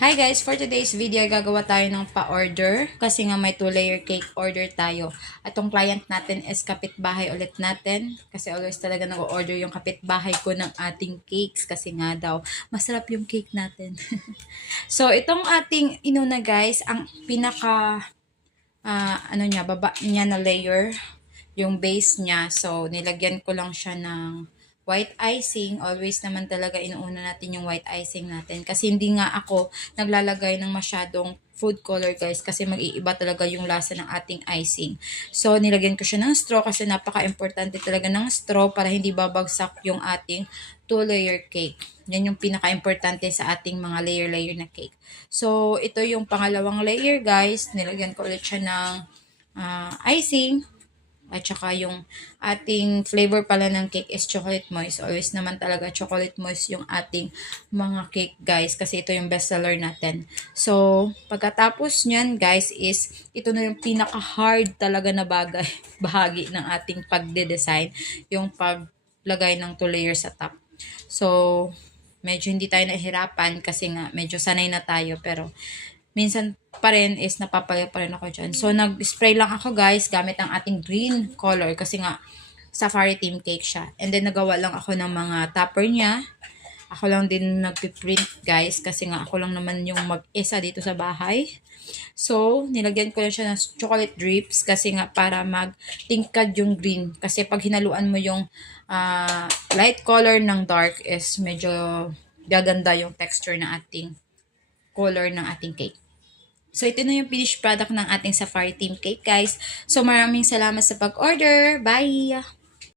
Hi guys, for today's video gagawa tayo ng pa-order kasi nga may 2-layer cake order tayo. Atong client natin is kapitbahay ulit natin kasi always talaga nag-order yung kapitbahay ko ng ating cakes kasi nga daw masarap yung cake natin. So itong ating inuna guys, ang pinaka baba niya na layer, yung base niya. So nilagyan ko lang siya ng white icing. Always naman talaga inuuna natin yung white icing natin. Kasi hindi nga ako naglalagay ng masyadong food color guys. Kasi mag-iiba talaga yung lasa ng ating icing. So nilagyan ko siya ng straw kasi napaka-importante talaga ng straw para hindi babagsak yung ating 2-layer cake. Yan yung pinaka-importante sa ating mga layer-layer na cake. So ito yung pangalawang layer guys. Nilagyan ko ulit siya ng icing. At saka yung ating flavor pala ng cake is chocolate moist. Always naman talaga chocolate moist yung ating mga cake guys. Kasi ito yung best seller natin. So, pagkatapos nyan guys is ito na yung pinaka-hard talaga na bahagi ng ating pagde-design. Yung paglagay ng 2 layers sa top. So, medyo hindi tayo nahihirapan kasi nga medyo sanay na tayo. Pero, minsan pa rin is napapalaya pa rin ako dyan. So, nag-spray lang ako guys gamit ang ating green color kasi nga safari theme cake siya. And then, nagawa lang ako ng mga topper niya. Ako lang din nag-print guys kasi nga ako lang naman yung mag-isa dito sa bahay. So, nilagyan ko lang siya ng chocolate drips kasi nga para mag-tingkad yung green. Kasi pag hinaluan mo yung light color ng dark is medyo gaganda yung texture ng ating color ng ating cake. So, ito na yung finished product ng ating Safari Team Cake, guys. So, maraming salamat sa pag-order. Bye!